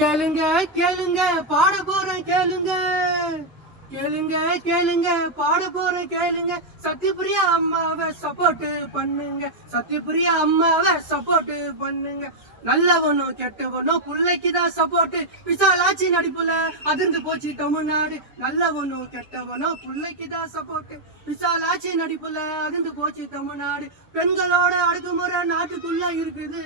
கேளுங்க கேளுங்க பாட போறேன் கேளுங்க கேளுங்க கேளுங்க பாட போறேன் கேளுங்க சத்யபிரியா அம்மாவை சப்போர்ட் பண்ணுங்க சத்யபிரியா அம்மாவை சப்போர்ட் பண்ணுங்க நல்லவனும் கெட்டவனும் பிள்ளைக்குதான் சப்போர்ட் விசாலாட்சி நடிப்புல அதிர்ந்து போச்சு தமிழ்நாடு நல்லவனும் கெட்டவனும் பிள்ளைக்குதான் சப்போர்ட் விசாலாட்சி நடிப்புல அதிர்ந்து போச்சு தமிழ்நாடு பெண்களோட அடக்குமுறை நாட்டுக்குள்ள இருக்குது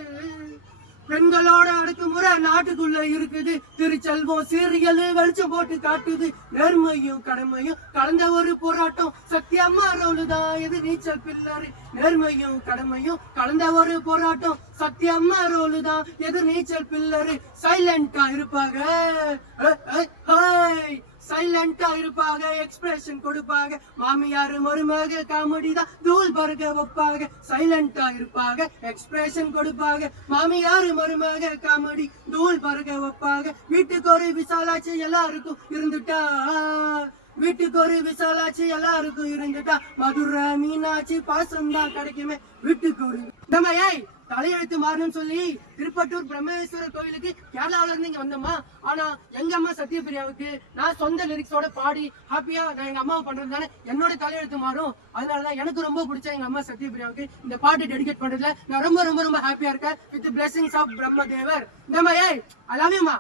பெண்களோட அடக்குமுறை நாட்டுக்குள்ள இருக்குது திருச்செல்வம் சீரியல் வெளிச்சம் போட்டு காட்டுது நேர்மையும் கடமையும் கலந்த ஒரு போராட்டம் சத்தியம்மா ரோலுதான் எது நீச்சல் பில்லரு நேர்மையும் கடமையும் கலந்த ஒரு போராட்டம் சத்தியம்மா ரோலுதான் எது நீச்சல் பில்லரு சைலண்டா இருப்பாங்க சைலண்டா இருப்பாங்க எக்ஸ்பிரஷன் கொடுப்பாங்க மாமியாரு மருமக காமெடி தான் தூள் பருக வைப்பாங்க சைலண்டா இருப்பாங்க எக்ஸ்பிரஷன் கொடுப்பாங்க மாமியாரு மருமக காமெடி தூள் பருக வைப்பாங்க வீட்டுக்கு ஒரு விசாலாட்சி எல்லாருக்கும் இருந்துட்டா வீட்டுக்கு ஒரு விசாலாட்சி எல்லாருக்கும் இருந்துட்டா மதுரை மீனாட்சி பாசம் தான் கிடைக்குமே வீட்டுக்கு ஒரு நம்ம ஏய் தலையெழுத்து மாறணும்னு சொல்லி திருப்பட்டூர் பிரம்மேஸ்வரர் கோயிலுக்கு கேரளாவில இருந்து இங்க வந்தோமா ஆனா எங்க அம்மா சத்யபிரியாவுக்கு நான் சொந்த லிரிக்ஸோட பாடி ஹாப்பியா நான் எங்க அம்மாவை பண்றதுனால என்னோட தலையெழுத்து மாறும் அதனாலதான் எனக்கு ரொம்ப பிடிச்ச எங்க அம்மா சத்யபிரியாவுக்கு இந்த பாட்டு டெடிகேட் பண்றதுல நான் ரொம்ப ரொம்ப ரொம்ப ஹாப்பியா இருக்கேன் வித் பிளெஸிங்ஸ் ஆஃப் பிரம்மதேவர் நம்ம ஏய் ஐ லவ் யூ மா